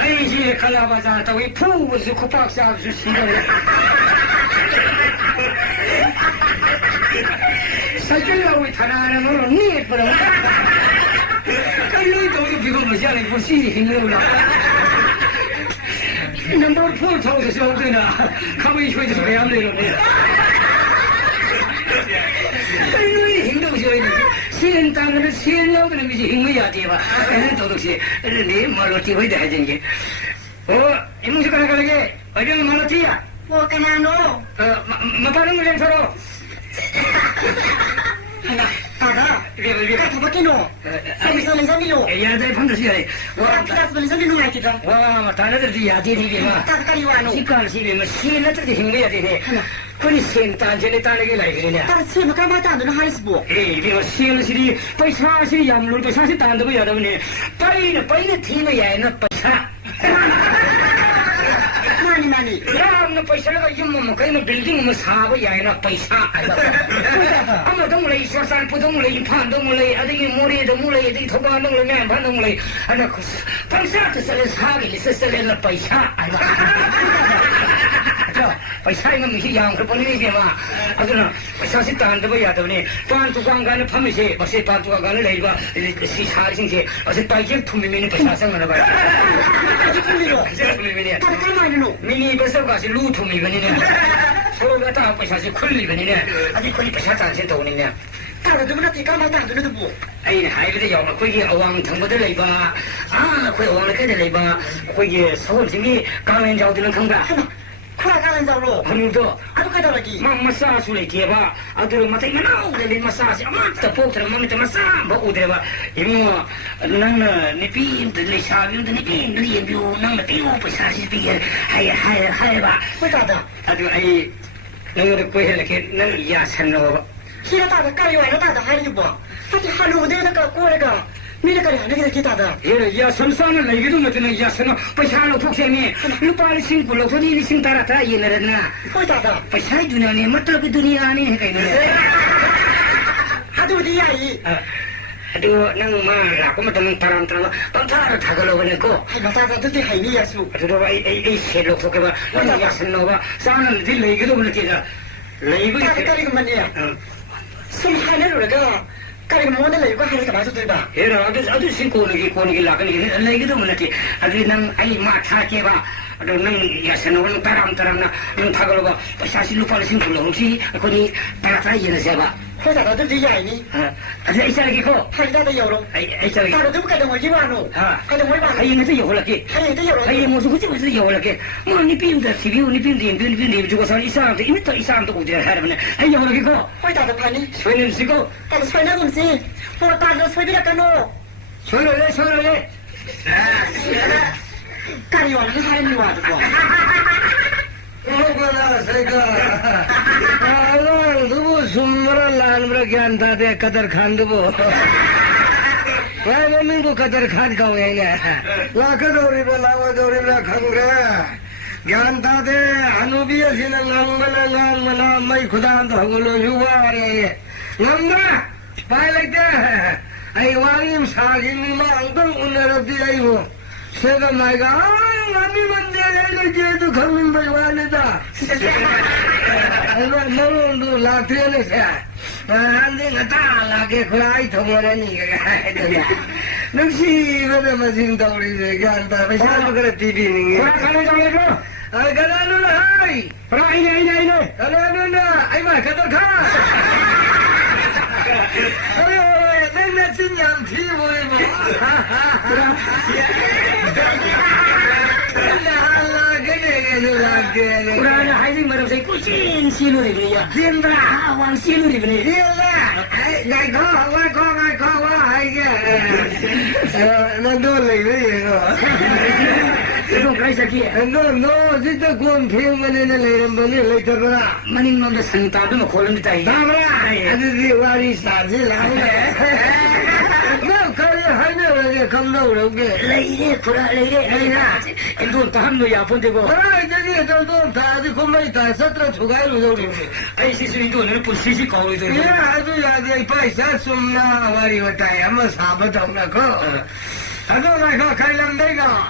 哎，这看了吧？咱都一铺不是哭爆下去是的。谁跟老会谈啊？我你不能。跟你都是比我们下来不细心了。那么普通的小队呢，他们一说就是这样的了。跟你行动小一点。先当个先要个那个是因为呀对吧？这东西你马路机会的还真的。你们是干啥的？我这马路机呀。我干啥呢？马把那个人说了。大哥，别，他不给弄，什么时候能上的哟？哎呀，在碰到谁嘞？我是不能上的弄来着。我当然这是呀，这里嘛。大哥干的完了。你干是的嘛？先那这个行为呀，对不对？可你先当起来当那个来个呢？但是谁不干嘛当的那还是不？哎，这个先了是的，被啥是养路，被啥是当的不要的呢？白的听了也那不啥。哪里？那被啥那个阴么跟那 building 么啥不也那被啥？俺们懂嘞，说山不懂嘞，盘懂嘞，啊这个木嘞，这木嘞，这头发懂嘞，面盘懂嘞，啊那可是，当啥就是来啥的，是来那被啥？哎呀，被啥个没去养，可不能那些嘛？啊这呢，被啥是当的不也的呢？当主管干的他们些，不是当主管干的来个，是啥的些，而是白天土明明的被啥生了吧？这土明了，土明明的。他干嘛的喽？明明不是个是路土明明的呢，所以个大被啥是困里面的呢？啊这困里被啥长些多的呢？当然，对不对？干嘛当的那都不？哎，还不得要么回去往城不得来吧？啊，回往那个的来吧？回去收什么钢链胶都能坑吧？快干完走喽！很多，啊，都快到了几？妈杀出来接吧？啊，对了，妈在那闹的，妈杀去，妈的包着，妈在那杀不对吧？因为那个你比的那下边的你比的也比我那么比我不杀是比还吧？为啥的？啊，对哎，那个跪下来给那个压成了吧？现在大的干完了，大的还有不？他的还路的那个过那个。你那个两个给他打的，也身上的那个东西真的也身上不下路土前面，你把你辛苦了，说你辛打了他赢了人呐，会打的，不下去呢，你没得个东西啊，你给呢？还都是压抑，都那嘛，那我们都能打他个了那个，还那都得海里也输，这都写了土个吧，那也身了吧，上了这那个都不是这个，那个。干这个么呢？什么海那种那个。干那个摸的那个还是干嘛对吧？哎，那都是过那个那个都没得的，还是能哎妈差些吧，都能也是能打那，能他个了吧，不下去路跑了辛苦了，去可你打他赢了些吧？会打到都是压抑呢。这一下来给我，还打的有了，哎下来。打的都不干的我一万了，干的我一万。还有那是有了给，还有的有了。哎呀，我说我就是有了给，我你并的 CPU 你并的，结果上一上的，因为到一上都我这还的呢，还有了给我。会打的盘呢？吹了是个，打的吹那东西，我打的吹不了干喽。吹了嘞。干一万了，还你玩的不？我那这个，都不सुमरा लाल बड़ा ज्ञान था दे कदर खान दो भाई मम्मी को कदर खान का हुए हैं लाख दौरी बोला वो दौरी ना खंगे ज्ञान था दे अनुबिया सी ना नंग मना मैं खुदा तो हगलो युवा रे नंगा पाए लगते हैं आई वाली सागी में मांगतो उन्हें रब्दी आई वो सेगा मायगा mami mandi le je tu khamin baiwane da ai no no la tiene se ande ngata la ke khulai thomore ni ga nang si bade mazin dauri de gan ta ba sa to kare tv ni ga kale jale ko ai gala no na hai pra ai ne gala no na ai ma ka to kha ai nang na chin yam thi moi mo Kurang hai sing baru saya kucing silu ni dia. Dia awang silu ni ni. Dia lah. Ngai ko hai ke. Nando lagi ni ko. Itu kai sakit. No, kita kuam phim ni le rambani le terra. Maning nom de santa tu kholan di tai. Dah lah. Ada di waris saja lah. Không đâu đâu kìa. Lấy đi, cô đã lấy ra. Em tuần ta hâm người nhà phân thế cô. Cái gì đâu tuần ta thì không mấy ta rất là chủ gái rồi đâu. Anh sĩ suy tuần nó bụt sĩ cầu rồi. Tôi là thì phải sát xung na wari wa tai ama saba tông là có. Đó này có khai lâm đấy có.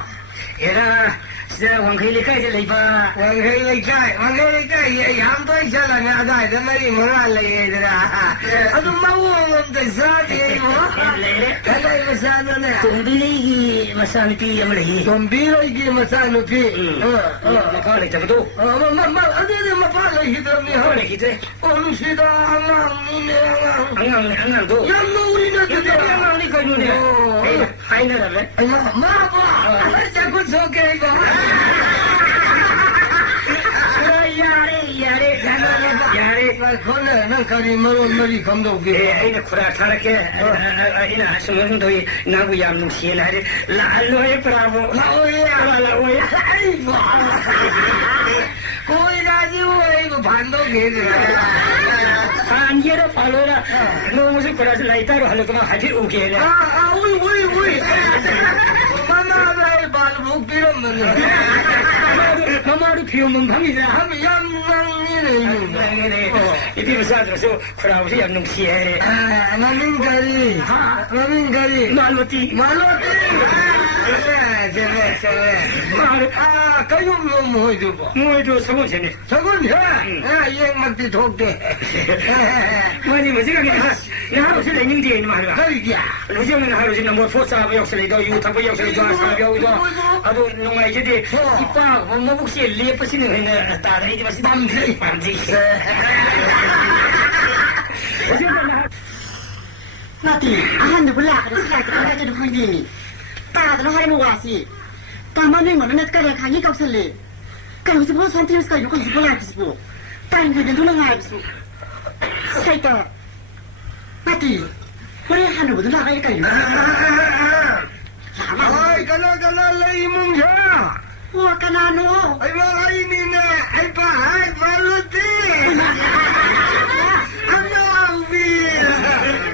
얘들아, 진짜 왕쾌리 까지 레이바. 왕해리까지 양도 있잖아 나다 말이 뭐랄래 얘들아 아주 마우없는 사지 뭐 가다이 마사노네 동비리 마사니피 야물이. 돈비로이기 마사노피 마카레 잡도. 어디는 마팔로 히더미 마카레 기대. 음시다 앙앙이네 안강도. 양노우리는 그대 안강이 거주네. 하이나라래. 마봐 자꾸 속게 이거 야래. 그거는 난 가리 머리 감독이 아이나 쿠라 타라케. 아이나 스무슨도이 나고 얌누시나리. 라로에 브라보. 라오야. 아이고 거기 가지고 이거 반독이더라 아니라 팔로라. 너 무슨 쿠라스 라이타로 하려고만 하지 오게네. 우이 마마가 반복 빌었는데 마마를 비우면 방이다. 하면 양랑이네 이때 무사들어서 쿠라우스 얌누시에. 마민가리 말로티. 제발 가요로 뭐 해줘봐 뭐해도 서고세네. 저건 얘막디 독대 뭐니 뭐지가 나 하루씩 내닝디에 말이야. 가이기야 요즘은 하루씩 뭐 포사하고 역설이도 유타고 역설이 좋아 사람이고 아주 농아이들이 이빠 뭐복시 리에퍼시는 회는 따라이지 마시 밤지 Nanti, ahan tu pula kalau saya kita jadi pergi. Tak ada hari muka sih. Taman ni mana nak kerja kaki kau sendiri. Kalau sebab santai sekali, kau sebab lagi sebab. Taman kerja tu lengar sebab. Saya tak. Nanti, mana ahan tu betul nak kerja. Ay, kala lay mong siya. Wah, kanano. Ay, mga inina. Ay, pahay, baluti. Ano ang bil?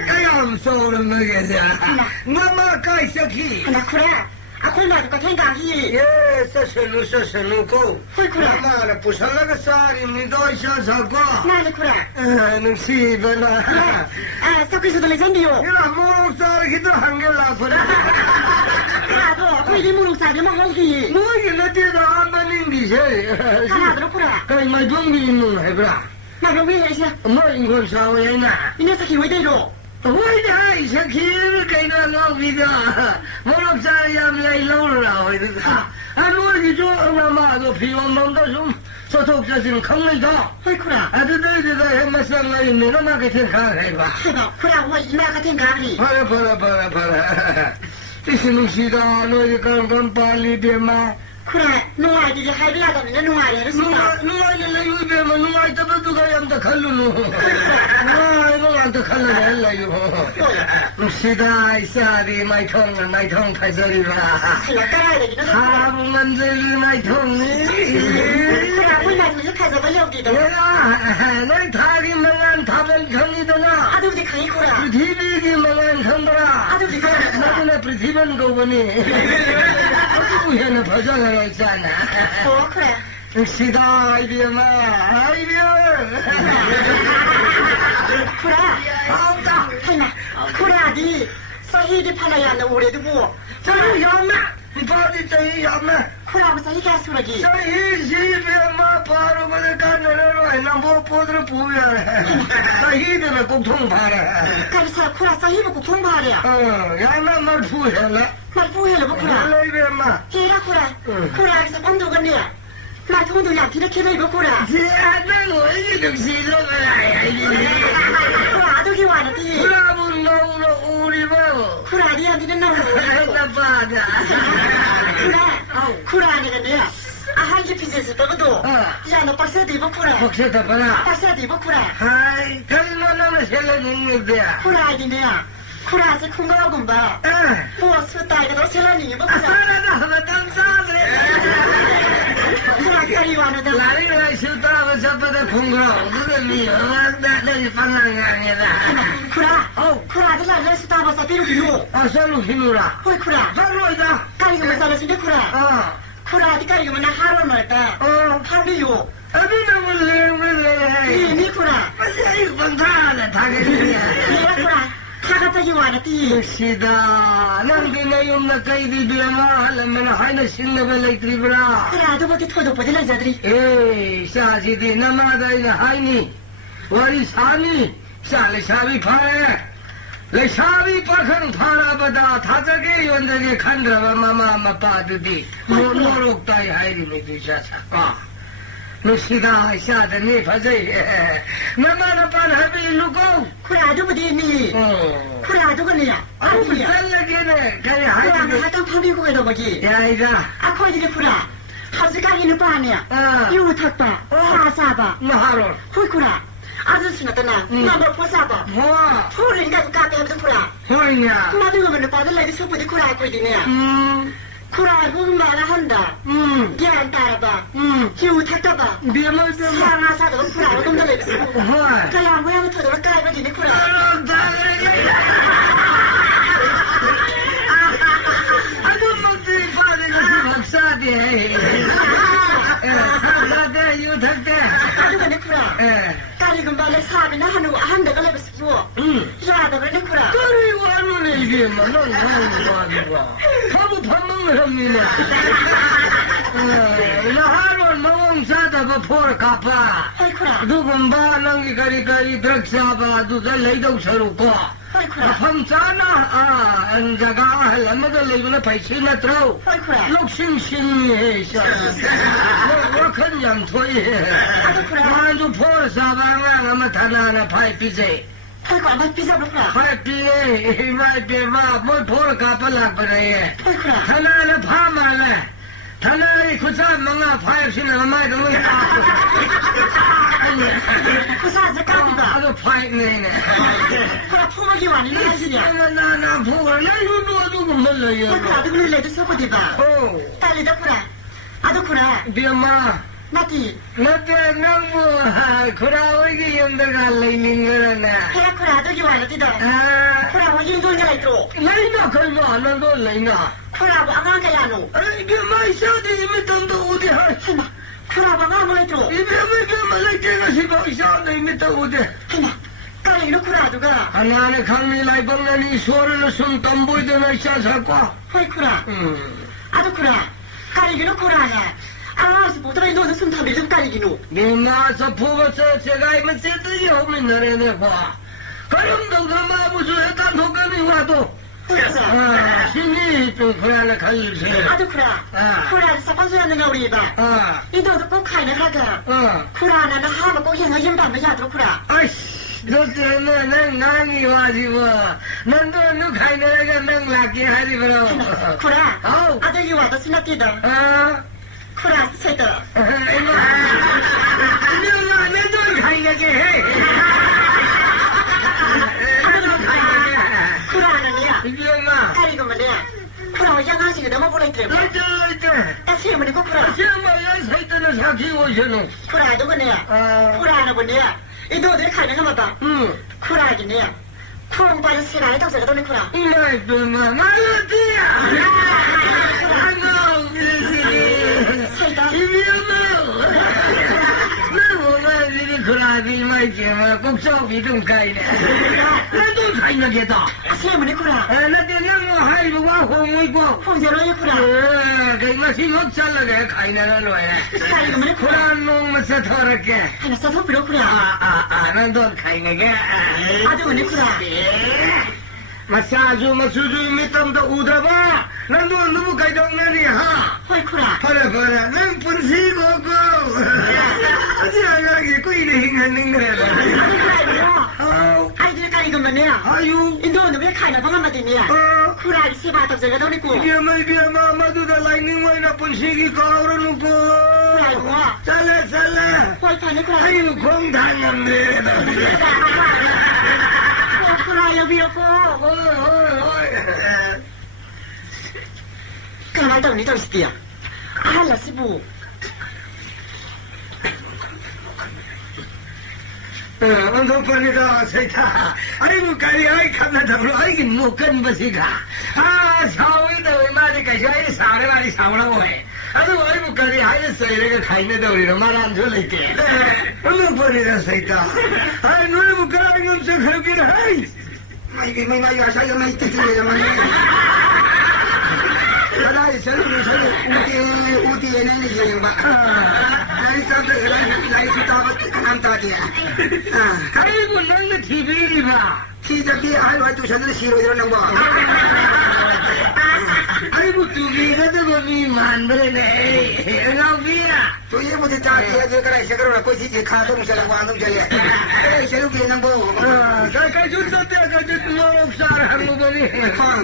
Kaya ang sobrang maganda. Mamakay sa ki. Anak kura, aku nak kau tengok lagi. Yes, sasalo ko. Hoy kura, Mama, napusan na kasari nito siya sa ko. mana kura? Nung siba na. Sakit sudah lepas dia. Kira mo sa kita hanggang lapan. Aku, aku ini murung saja mahal lagi. Mo gila dito ang maning siya. Kana ada kura. Kaya may bumili mo, hebra. Nak beli aja. Mo ingon sa way na. Ini sakit wajah dia. Hoy na, isa kiri kay na ng video. Mulog sa yam lay lora. Ano ito ang namado piwan mong dasum. Sa tok sa sinukang ito. Hoy kura. At ito masang ngayon nila makitin ka kayo ba? Kura, wah ini nak tengok lagi. Para. Isinusita ano yung kang pali di ma. Kura, nuai dia hai dia dah ni nuai dia semua. Nungay nila yung ibe mo. Nungay tapat ito kayang takalo no. Nungay takalo na layo. Nusita isa di may tong kaisari ba. Kalau kara lagi nak. Habang mandali may tong ni. Kura, pun nak ni kai sebab dia di dah. Nang thari mangan thabal khani dona. Aduh dia kai kura. Prithvi ki mangan khandra. Aduh dia kai. Naguna prithviban ko bani. Ako yan na bhajan sana. Oh kura. Sida idea ma. Idea. Kura. Auta. Hai nak. Kura di. Sahih di palayan ule tu bu. Tahu yama. Ipadi tahu yama. Kura mesti kai surat lagi. Sahih ma paru pada kanara ay nambo podra puya. Sahih de ko thong phara. Kalau saya kura sahih buku pun bahaya. Yama marfu hela. Marfu hela buku kura. Lai be ma. Kira kura. Kura bisa pandu kan dia. Nak tunggu yang tidak kira ibu kura. Siapa lo ini duk silo ay. Kura aduh gimana ti? Kura mun lo uri ba. Kura dia tidak nak. Napada. Kura ni kan dia. Ahal je pisah begitu. Ya nak pasal di buku kura. Maksud apa na? Pasal di buku kura. Hai, kalau nama sila ni dia. Kura ini dia. Kura si kungal gumba. Bos sutai kita sila ni buku kura. Asal dah betul sahaja. Kura kari mana dah. Lari lari suta bersama dah punggau. Bukan ni, orang dah dari pandangan ni dah. Kura. Kura dah lari suta bahasa biru. Asal lu hinura. Hoi kura. Baru dah. Kari masalah sini kura. Kura di kari mana haram mereka. Hari yo. Abi nama leh. Ini kura. Masih ayu bantah dah tak ada. Kira kura. 나갔다기 와나티. 시다 낭비나 용나 까이디 비야마 할라면 하이나 신나벨 레이트리브라 그래 아도보디 토도보디 라자들이. 에이 샤지디 나마다이나 하이니 와리 사미 샤레 샤비 파에 레샤비 파칸 파라바다 타자게 연대게 칸드라바 마마 빠드디 노록다이 하이리니 두샤사까 루시다 샤드니 파제이 나마나 파하비 루고 그래 아도보디 니. 그래 아도거니야. 아우 살라게네 가리 그래 하이디 하던 파비고가 너버기. 야이가 아코이디게 쿠라. 하즈가기는 빠니야. 아. 유탁바. 사사바. 마하로 홀쿠라. 아저씨나타나. 나뭐 포사바. 뭐 푸르니까 까까도 쿠라. 뭐냐 나도 그러면 빠들라기 소포디 쿠라 아코이디네. 쿠라 후마나 한다. 야 따라봐. 유탁바바. 비말좀 사마사도 쿠라 오동달래. 헐 그냥 모양을 터도록 까이거디네 쿠라. 아주 못들이 빠지고 박사대 박사대 유탁대 아주가네 쿠라. 까리금 발레 사비나 한다가 레베스고. 야도 그러네 쿠라. 그리 와누네 이게 뭐넌 와누가 파부 판명을 합니다 나하론 노홍사다 그 포를 갚아 헐쿠라. 누군 봐 낭기 가리가리 드럭사바 누가 레이동 서루고 헐쿠라. 펌짜나 안자가 할라마가 레이브나 파이시나 트라우 헐쿠라. 욕심신이 wakhan yam thoi manju phor sabanga ngama thana phai pije 헐쿠라. 나 피자 그렇구나. phai pije mai pe ma moi phor ka pala pare 헐쿠라. thana la pha ma la thana ni khusa manga phai sin la mai dong 구사하자 까비가. ado phai ne ne 그래 푸마기 와니 하시냐. na phor la yu do du mo la yo 헐쿠라. 아도 그래 레드 소코디바. oh 딸리다 쿠라. 아도 쿠라. biama 나티. Nate namu kuraoigi yundaga lainingana. 해야 쿠라 아도 기와나티다. Ah, 쿠라 뭐 윤돌냐 있도. laina kalma anando laina. 쿠라 뭐 아가가야노. Ibe mai shadi ime tando udi hai. 해마. 쿠라 뭐 아가모레도. Ibe malake na siba shadi ime tando udi. 해마. 까리로 쿠라 아도가. Anane kami lai bangani suara sum tamboi de na shasa kwa. 헐 쿠라. 아도 쿠라. 까리기로 쿠라나. 아, 보더라 너는 숨 타밀 좀 까리기노. Nima sa puga sa 제가 ime seti yomi narene kwa. Karamdo gama busu etan thokani wado. 그래서. 신이 좀 그러나 갈리세. 아도 쿠라. 쿠라 사판소야는 우리 봐. 아, 이도도 꼭 가야 하가. 쿠라는 하면 꼭 향을 연방을 하도록 쿠라. 아이씨, 너때는 난 낭이 와지고, 난도 누 가이나가 난 락이 하리브로. 쿠라. 아우. 아들이 와도 신났디다. 아, 쿠라 세다. 이마, 내도 가이나게 해. 쿠라는야. 이게 엄마. 까리고만 내. 쿠라 양하시게 너무 보내트려. 라이트. 나 세문이 꼭 쿠라. 시험아야 사이트는 사키고 있어는. 쿠라도 그네야. 쿠라는 그네야. 이도들 가는 거 봐. 쿠라기네야. 쿠랑 빠진 시간에 덕서가 도는 쿠라. 이마, 이마, 말라티야. 아노, 세다. 그라비 말지마 꼭속이 좀 가이네. 나도 가이나겠다. 세문이 쿠라. 나도 너무 하이브가 홍이고. 홍제로의 쿠라. 그맛이 욕살라게 가이나가 로해. 까리고만 쿠라. 그런 놈을 써더럽게. 하나 써서 부려 쿠라. 나도 가이나게. 아주 은혜 쿠라. 마사주 미tam도 우드라봐. 나도 너무 가이동나니 하. 헐 쿠라. 그래 난 분시고고. 아직 꾸이네 행하는 거야. 아이들 까리고만 해야. 아유. 인도는 왜 가나 방한마디냐. 쿠라 시바 덕서가 도니고. Biama maduda lightning way na punsigi ka orang ko. Sala. 헐 파네 쿠라. Ayo kong tangan de. 쿠라 여비였고. 가만 떠니 덜스티야. 알라 시부. Untuk perniagaan saya, ayo kali ay kena dahulu ay nukan bersihka. Sawi tu mari kasih sahur mari sahur awal. Aduh ayo kali ay saya lagi kainya dahulu maran jual itu. Untuk perniagaan saya, ayo nuri bukan ay ngam sekarang ay. ไม่อย่าใช้ก็ไม่ติดเลยมันก็ได้ฉันไม่ใช่อูตีนั่นนี่เองบ้าไอ้สัตว์ไอ้สุดท้ายน้ำตาเดียไอ้บุญนั่งทีวีดีป่ะที่จะพี่ไอ้ว่าตุฉันจะชีโร่จะนั่งบ้าไอ้บุตรวีก็จะมีมันไปเลยเราเบี้ยตัวยังไม่ได้จ่ายเดี๋ยวก็ได้เชื่อเราคุยที่ขาต้องเชื่อวางต้องเชื่อไอ้เชื่อลูกยังนั่งบ้าใครจุดสัตย์ก็จุดโลกสารหันลูกนี่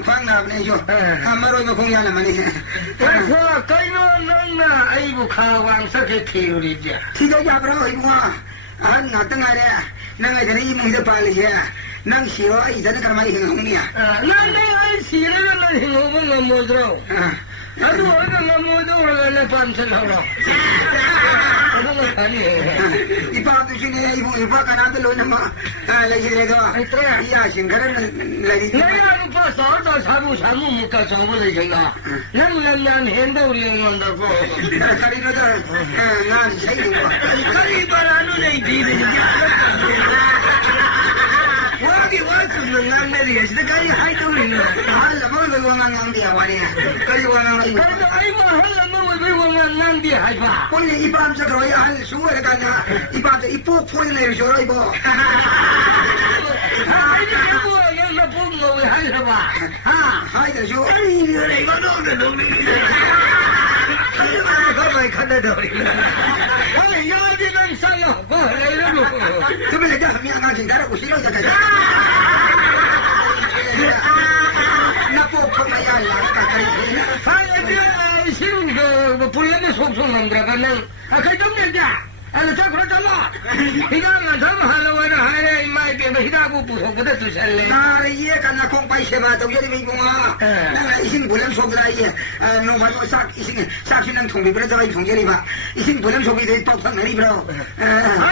ฟังนะเนี่ยโย่ทำมาโรยมาคงยันละมันนี่ไอ้พวกใครโน่นนั่นน่ะไอ้บุคาวางสักทีรีจ้ะที่จะยับเราไอ้พวกอันนั้นตั้งไงเนี่ยนั่งไอ้จะนี่มึงจะไปเลยใช่นั่งชีวะไอ้จะนั่งกันมาอีกหงเนี่ยนั่งไอ้ชีวะนั่งหิงมึงงมุดเราอะดูว่านั่งมุดเราเลยพันเส้นเรานั่งขันนี่อีป้าตุชิเนี่ยอีป้ากันนั่งเลยนะมาเลยจีเลยก็ไอ้ตระยาชิงกันเลยดิเนี่ยลูกป้าสอนตัวชาบูมุกชาบูเลยจังนะนั่งเห็นตัวเรื่องมันตะโกคาริโนตัวงานใช่ไหมคาริบารานุเลยดีเลยว่าสุดงานไม่ดีสิแต่ใครให้ตัวนี้นะฮัลโหลไม่ไปว่างานเดียววันนี้ใครว่างานอะไรไอ้มาฮัลโหลไม่ไปว่างานเดียวให้ป่ะคนนี้อีปามจะรอยฮัลสู้อะไรกันนะอีปามจะอีปุ๊บพูดเลยช่วยบ่ไอ้ที่พูดยังไม่พูดเลยให้หรือเปล่าให้แต่ช่วยไอ้อะไรก็ต้องเดินตรงนี้ก็ไม่ขัดเดินไอ้ยาที่นั่งสั่งก็อะไรรู้ทำไมจะมีงานจริงแต่กูสิเราจะกันนับพวกเขาไม่ยากหลังกันเลยไอ้เจ้าสิ่งก็พูดยังไม่สมสมนั่งกันนั่งใครต้องเนี่ยอะไรสักคนจะล่ะที่นั่งทำฮัลโหลนะให้ไม่เป็นที่นั่งกูพูดก็ได้ตุเชลเลยนาเรียกันนะคงไปเชื่อมาตรงนี้ไม่กูมานั่งไอ้สิ่งบุญส่งอะไรโน้ตว่าสักสิ่งสักสิ่งนั่งทงไปแล้วจะไปทงเจริญมาไอ้สิ่งบุญส่งไปได้ตบทั้งนั้นนี่เราให้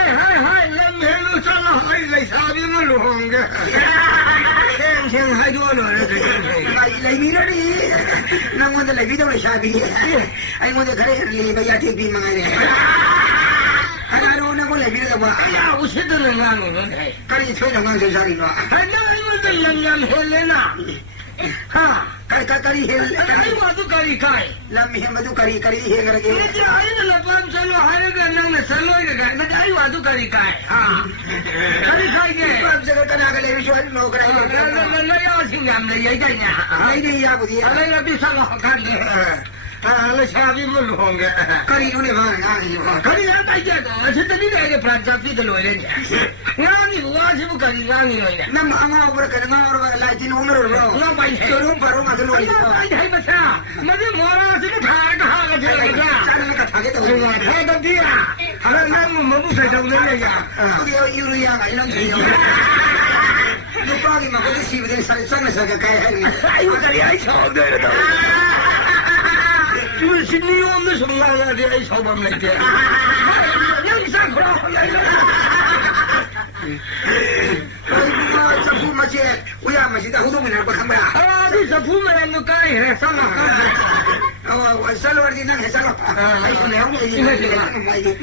แล้วเมื่อรู้จักแล้วให้เลยชาบิมันหลงกันเช่นให้ดูหน่อยเลยมีแล้วดินั่งวันจะเลยพี่ต้องเลยชาบิไอ้วันจะใครเลยไปยาที่บินมาไงเนี่ยไอ้เราเนี่ยก็เลยพี่เลยว่าอย่าอุชิดเลยงานเลยก็เลยช่วยงานเฉยๆว่าไอ้นั่นมันจะยังเฮเลนะkari hel ai madu kari kai lam he madu kari hel rage ye je ai na lapam chalo hare ga nang na salo ga na ai madu kari kai kari kai ke pam jaga kana ga le vishwal no kara na ya sing yam le ye kai nya ai ni ya bu dia ai ga bi sang ha kan de ala shabi mu lo ge kari nu ne ma na ni kari ya tai ja ga che de ni de pranja pi de lo le nya nga ni wa ji bu kari nga ni lo nya nam anga over ka nga over la ji no no ro nga bai so ro pa ro ma de lo ai ai ba cha ma de mo ra ji ka ga de ga cha na ka tha ge de ga tha de dia ala na mo bu sai dong le ya ku de yu ru ya ga ina ji yo no pa ni ma ko de si de sa sa na sa ga kai hai ai ka ri ai chao de da就是你我们什么那的爱炒饭来的，人山苦了，这铺嘛些，我呀嘛是在好多门那不看不呀？你这铺门那干啥？上哪干？我上楼的那还上了，还是两个人，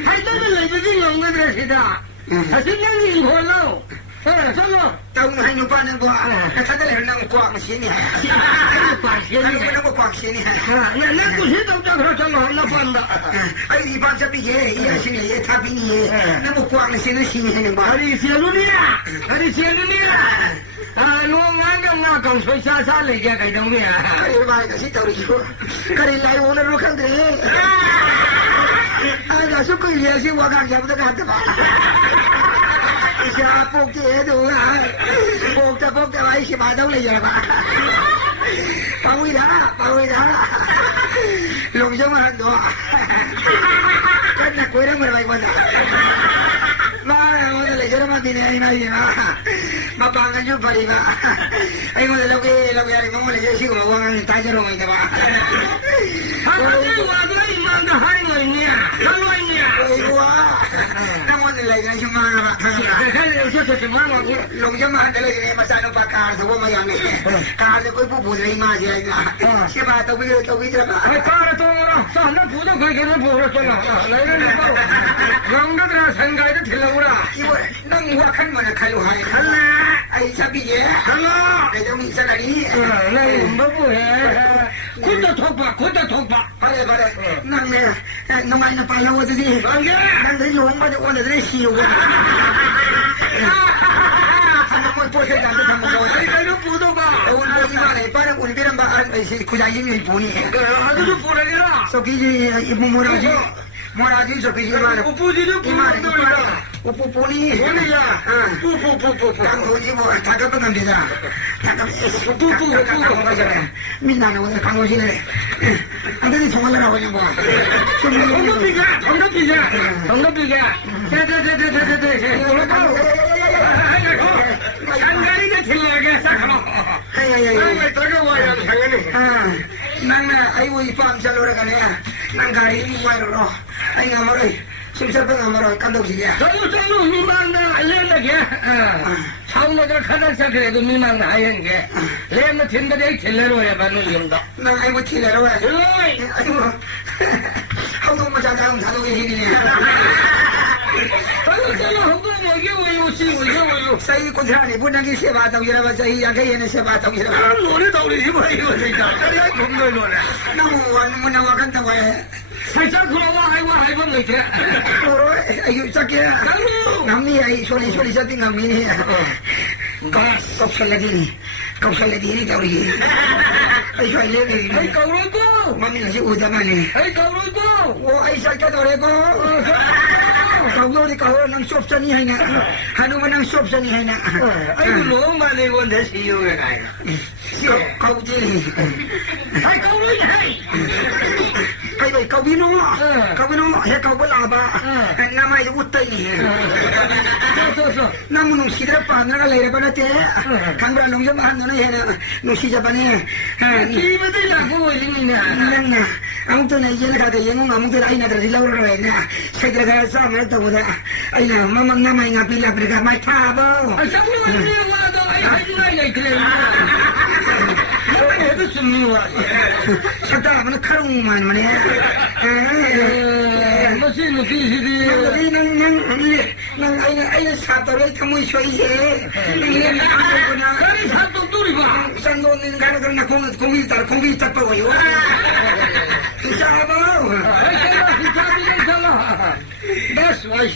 还那个来的这两个这是的，还是两个人可喽。上了，到我们还有办那个，他在那能光些呢，光些呢，那个光些呢，那不是到这头上了那办的，哎，一般这比也是也他比你那么光些的新鲜的吧？你写着呢，你写着呢，我俺跟俺刚说下山来个该东西，哎呀妈，这是道理说，可你来我那路看的，哎呀，说贵也是我刚才不得干的吧？下不给ดูอ่ะพวกจะไว้สิมาต้องเลยอย่ามาปังวิดาลงช่องมาหันตัวกันนักคุยเรื่องอะไรกันมาวันเลยจะมาที่ไหนมาปังกันอยู่ปริมาไอ้คนเราอะไรมันเลยจะชิวมาว่างันตายจะลงอีกบ้าฮัลโหลว่าด้วยมันจะให้เงินเนี่ยแล้วเงินเนี่ยไอ้วัวนั่งวันเลยกันอยู่ 많아 그래서 망하고 농점한테 레게 마사노 바카서 보면 가서 그 부부들이 맞이야 시바 또 비잖아 따라 동어라 산나 부도 그렇게 보였잖아 내가 또 영가들 생각이 들려오라 이거 난 우악한 거나 칼로 하이 할래 아이 잡이게 할라 내좀 이상하니 나 뭐해 군대 통과 바래 나는 농아이는 빨라오더니 나는 용마도 오늘은 시오고 한번 보세요 아이가 부도가 오늘 이만에 빠른 우리 비는 바 구장님이 보니 아주 보내라 속이지 뭐라지 속이지 이만에 부지를 부르더라 우뿌뿌니 보내야 뿌뿌뿌뿌 강호지 뭐 다급한 겁니다 뿌뿌뿌뿌 민나는 오늘 강호지네 안되니 정말라고 그냥 뭐 정답이야 장가리가 틀려게 싹하노 아이고 들어와야 장가리 나는 아이고 이 밤 잘 오래가네 난 가리 이와이로 아이가 뭐래 심사병 뭐래 감독이야 저도 미망나 알려내게 차우나가 가난사 그래도 미망나 아연게 레나 팀들이 킬레로 해봐는 용다 난 아이고 틸레로 해 아이고 하우동 자장 자동이 힘이네 सही कुछ नहीं बुढ़ा की सेवा तो ये बस सही आगे ये ने सेवा तो ये 노래 나오지 뭐 이거 진짜 그래 공노 노래 नमो नमो वकन तो है 살짝 그러고 아이고 이렇게 ओरो 아유 저게 남미 아이 소리 저기 남미 kopsalagini तो ये 아이 저래 아이 가우로고 मम्मी ने उजामाने 아이 가우로고 वो ऐसा क्या तो रे को कौलोरी कहो नंग सोप सनी है ना हनुमान नंग सोप सनी है ना 아이고 너무 많이 원대 시유에 가요 कौजी 아이 가우로이 하이 cái này cậu biết nó hay cậu có làm ba năm nay cũng tây năm nung xí ra pan nó lấy ra bên đó thằng bạn nung giống ăn nó này nung xí ra bên này gì mà đây là cô gì nè nè ông tôi này giờ là cái gì ông tôi anh là cái gì lâu rồi nè sai cái sao mà tôi đó anh là mà năm nay ngã pin là cái mai tha bao sao nó đi qua đó ai này cái 해도 줍니다. 찾다 보면 카롱만 말이야. 무슨 기술이? 난 아이는 사도를 담을 수 있어. 그래 사도 둘이 봐. 산도는 가는 그러나 공기 잡아요. 잡아. That's why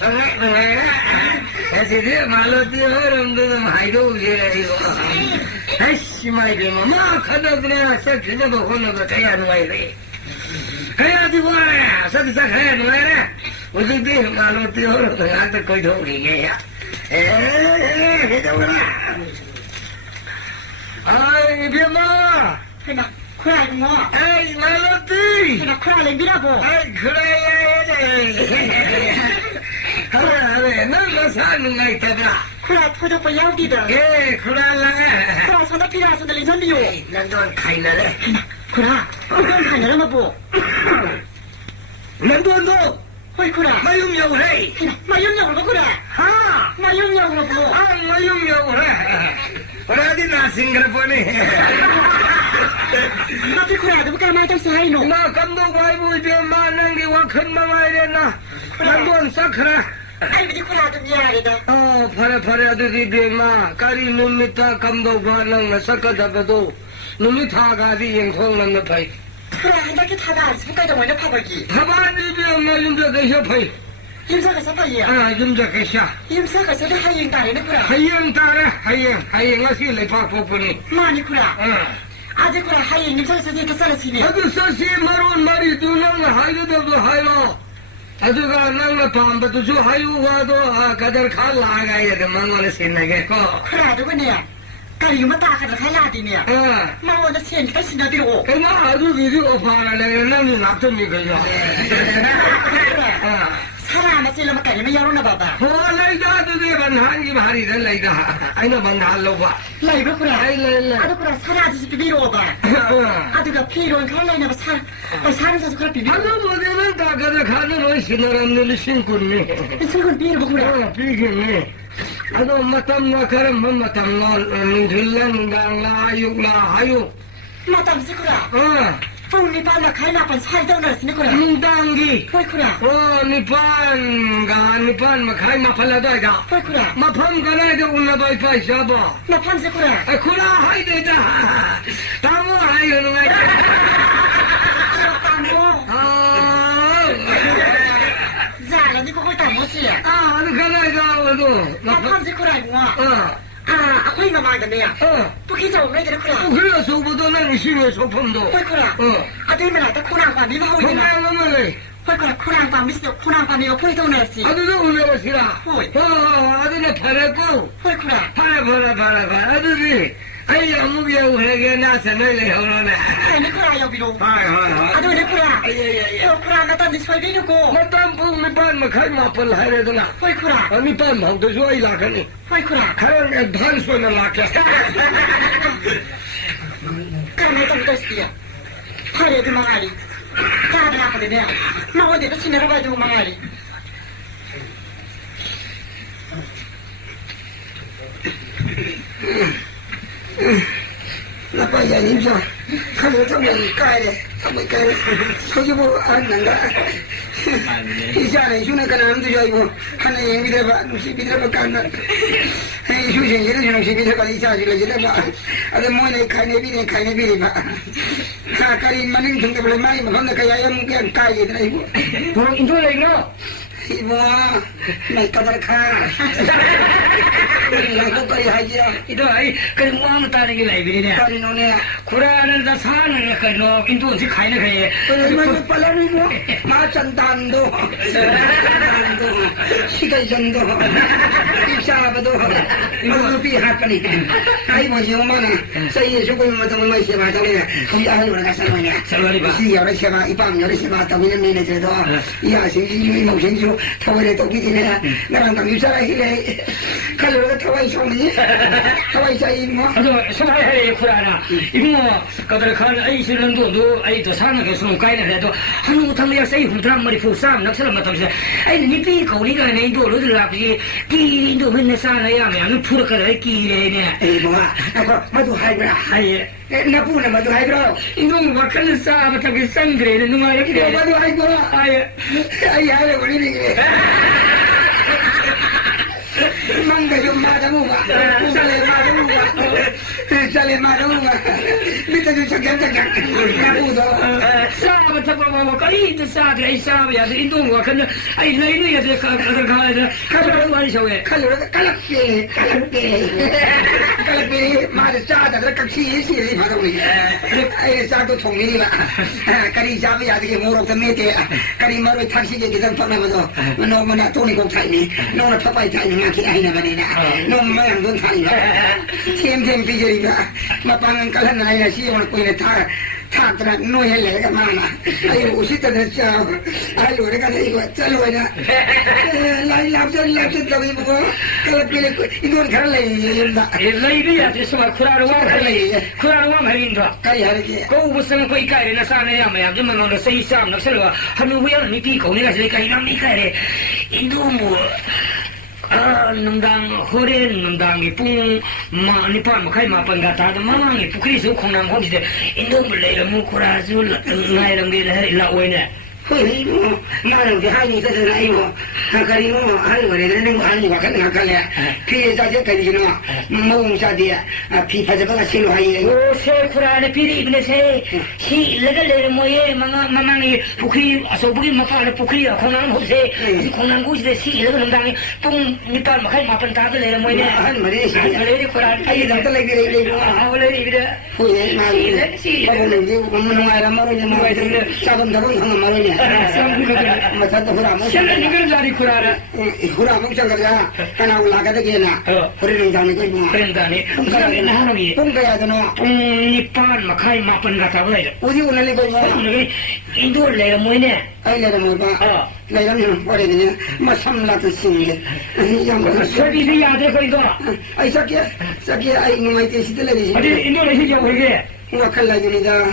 애들이 말로 뛰어오는데도 많이 오게 아이씨 말이 막 하다더니 새끼도 혼나도 가야 하는 거야 가야지 뭐래 서비스 가야 하는 거야 어디들 말로 뛰어오는데 나한테 거의 도우리게야 해줘라 아이 비마 해나 그래 뭐 아이 말로 뛰 해나 그래 랭비라고 아이 그래야 그래 너가 사는 거 있다더라 그래 터져봐 야우디다 예 그래 그래 손다 피라 손다 리선디요 난돈 가이나래 그래 그건 하늘은 뭐 난돈도 어이 그래 마용력을 해 마용력을 그래 하 마용력을 뭐 마용력을 해 어디 나싱글 보니 나도 그래 너 그래 말도 사이노 나 감독 와이부 이제 만난게 와 큰맘 와이랬나 난돈 싹크라 아이고 그래 좀 이해하리다 파래 아들이 비마 까리 눈밑 다 감독과 năng 섞어잡아도 눈이 다 가지 영콩 는 파이 그래 한자기 타다 손가락 먼저 파벌기 가만히 비엄마 윤자가 협파이 임사가 사파이야 윤자가 샤 임사가 서도 하이응 다리는 그래 하이응 따라 하이응 아시래 파포프니 많이 그래 아직 그래 하이응 임사가 서도 이렇게 살았으니 아주 사시 말은 말이 두는 하이도도 하이로 아주가 năng 밤부터 주 하이와도 가들 칼라가야 돼 망원에 신나게고 그래 누구냐 까리 뭐 따가다 살라디냐 망원에 시엔开心다 되고 그마 아주 비디오 파라래 나는 납득이 그죠 사람을 찔러면 까리면 열어나 봐봐 라이다 두게 반한기 말이래 라이다 아이나 반할로 봐 라이브 그래 라이 아도 그래 살아 아저씨 비비로 봐 아도가 피로는 칼라이나 사람 사서 그래 비비로 아주 뭐냐면 다 그래 가는 신나라는 신군니. 신군 비를 보구라. 비기니. 아도 마탐나 가름 마탐나 능들랭당 아육라 아육. 마담 쓰구라. 뽕니 빨라 갈마판 살던 쓰니구라. 능당기. 헐구라. 니판 마카이 마팔라다가. 헐구라. 마팜 가나이다 운나바이 파이샤바. 마판 쓰구라. 쿠라 하이데다. 다모 하이는 거. 자라 니 그걸 다 못이야. 아니 가나이다 와도. 마판 쓰구라 이거. 아코이가 말다네야. 부기자 오면 되는구나. 그래 소보다는 신의 소품도. 헐구라. 아들면 아들 코랑밤 미마 오이나. 그래. 헐구라 코랑밤 미스도 코랑밤 이거 포이도 오네지. 아들도 올라가시라. 호이. 아들이 팔았고. 헐구라. 팔아. 아들이 아이 아무비하고 해게 나서는 해오네. 니코라 여비로. 하이. 아들 니코라. 예. 코라 나딴 데 설비누고. 마땅 뽕 니판 마카이 마팔 하이래더나. 헐구라. 니판 망도 좋아이 라카니. 헐구라. 가랑 반소는 라카. 까나 좀 떠시야. 하래도 망아리. 다들 아프대냐. 나 어디서 지내러 가지고 망아리. 나빠야 인자. 가서 정말 까야 정말 까야. 저기 뭐 안난다. 이자네 휴네 가는 주자이고 하나님 믿어봐. 믿어봐 간다. 휴신 이런 좀 믿어봐. 이자지를 믿어봐. 아들 뭐네 가네 비리 봐. 가까이 만인 정도로 많이 먹는다. 가야 그냥 까야 되나 이거. 뭐 인도라 이거. 이모아, 나 까다르카. 이거 거의 하지요. 이도 아이 그 뭐하면 따는 게 라이브리네. 까리 노네. 구라는 다 사는 거 너 인도지 가이네 가이. 얼마나 빨라리고 마찬단도 시간전도 입사하고도 이모도 하거니. 아이 뭐지 엄마는 사이에 죽고 있는 것도 얼마나 세봐 저래. 거기 아이로 가서 뭐냐. 살라리바. 시여러 세봐 이밤 여러 세봐 더위는 내내 저도 이 아생지 이모 생주 타워에 독기지네. 나랑 감 입사하기래. 칼로가 타워에 쇼니. 타워에 사이 뭐. 아도 소마해 구라나. 이모 그들 간 아이 실런도 아이 더 사는 게 수는 가이네 그래도 한국 탈리아 사이 훈트랑 머리 푸삼 낚시를 맡으면서 아이 니피 거리가 내 인도로 들어가지 끼인도 맨날 사나야 면 풀어가래 끼래네. 에이 뭐야. 아까 마도 하이브라. 아이 나쁘네 마도 하이브라. 인도 와칸 사바 타기 상그레는 누마야 그래. 마도 하이브라. 아이 아이 하이브라 걸리는 게. Mangga yung madamuga, sale madamuga, bita yung sakyan, nabudo. Sabi sa pamama, kahit sa atin ay sabi yan, indong wakan niya, ay laino yan, kapag siya eh. Kalakpi, madasada, kaksi, madami. Ay, sado tongmini ba? Kari sabi yan, murok sa mete, kari maroy taxi yan, kitang pamamado, no mo na tuni kong tayo, no na papay tayo, ay naman nila. Nung mayang doon tayo. Siyem pijarin ka. Mapangangkalan na nila siya. Wala ko yung tatrat no hele ka mana. Ay usita na siya. Ay lura ka na iwa. Saloy na. Lai lapsan tabi mo ko. Kalapili ko. Inuan ka na yung da. Lai biya. Suma kuraruwang harinda. Kaya hariki. Kung gusto ko ikay na sana yan. Mayam din mga sa isam. Nagsalawa. Hanubuyan. Nipi ko. Nila sila kainang ikay. Indo mo. nungdang horen nungdang ipung ma nipan makai mapan gata mang ipukri su khonang khom de indom le mu khura zu ngai ram ge la oine hoi mo ma ro ge hai ta ta ai mo ha kari mo ai wo le ne mo ai wa kan ka le pi za je kai ji no mo sa de pi pha je ba si lo hai o se khura ne pi ri ne se si le ga le mo ye manga mamang pukri aso bugi ma pa pukri khonang ho se khonang gu de si le ga nungdang pung nipan makai mapan ta le mo ne han ma re si le khura ai da ta le ge le ha le ri de hoi ma si ba mo ne mo no ai ra ma ro ne mo ai de sa ban da ban ha ma ro ne ma sa to hura mo chen ni gar jari khura ra hura mo chang ga kana ula ga de ge na hore nung dang ni ko mo pen da ni na ha no mi pung ga ya de no nipan makai mapan ga ta ba udi una le ko mo Indo le mo ne ai le mo ba le ram ni hore ni ma sam la to sing ye ya mo so di ya de ko indo ai sakya ai ngai te si te le ni adi indo le si ja ho ge wakhalajunida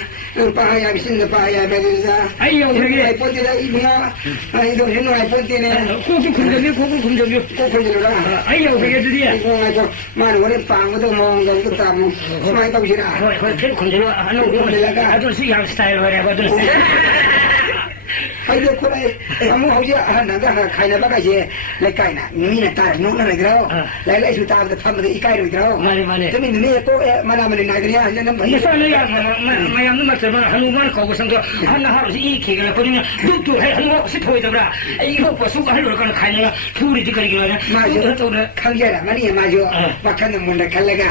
pahaya bisinda pahaya bedisa 아이요 저기 ai pontida ibunga ai do hinu ai pontine 고구 kumjamio 고구 kumjamio ko khonjira 아이요 저기 드디어 ko ai ko man wore pangdo mo ngam to tam smai to sira 거의 kel kumjamio 하는 아주 수양 스타일 해가지고 ai do ko ai amu hoji naga khaina baga je le kaina mina ta no na regro lai su ta da tham de ikai regro 말이 tumi ne ko mana mana na gria ne na 이사는 마야는 맞지만 한국말 거기서도 하나 하루씩 이 기가 버리면 뚝뚝 해 한국 싶어이더라 이거 벌써 하려고 하는 가능한 둘이 지거리기는 맞아 또 강제라 말이야 맞아 막하는 문제 갈래가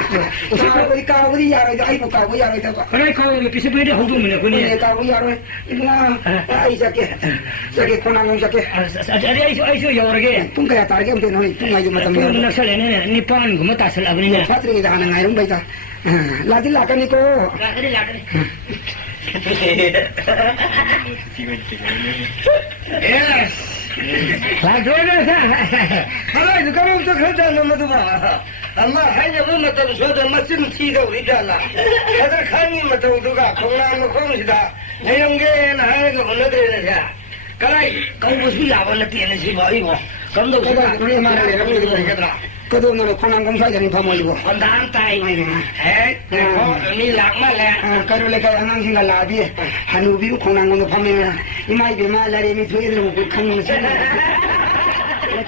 우리 까우리 야로 아이고 까우 야로 다 그래 그 비슷비슷 한국문에 우리 그니 까우 야로 이나 아이 자게 코나는 자게 아이쇼 여러게 뚱가야 따르게 못 너니 뚱가 좀 맞다 그 낚시는 니판 그뭐 따슬 아버니냐 사트리가 하는 아이런 거다 라딜 라카니고 그래 라그래 하나 이거 가면서 그러다 넘어도 봐 엄마 한여 못했다고 저도 맞지는 티가 우리잖아 내가 강이 못하고 누가 공나무 공시다 내용계는 하나가 올라들어야 cái công việc gì làm là tiền là gì vậy mà cấm đâu cái này mà này nó như thế cái đó cái đồ này con ăn không phải thì không mua con đám tay mày nè có đi lạc mà lẹ cái đồ này cái ăn sinh là đi hanu biu con ăn con phải mày mai bị mà lại đi thuê được một khăn mà xem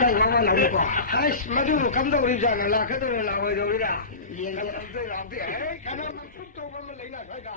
cái đó là được hay mà đồ cấm đâu đi ra là cái đồ là hồi rồi đó liền cái làm cái cái nó chút tô mà lấy là phải cả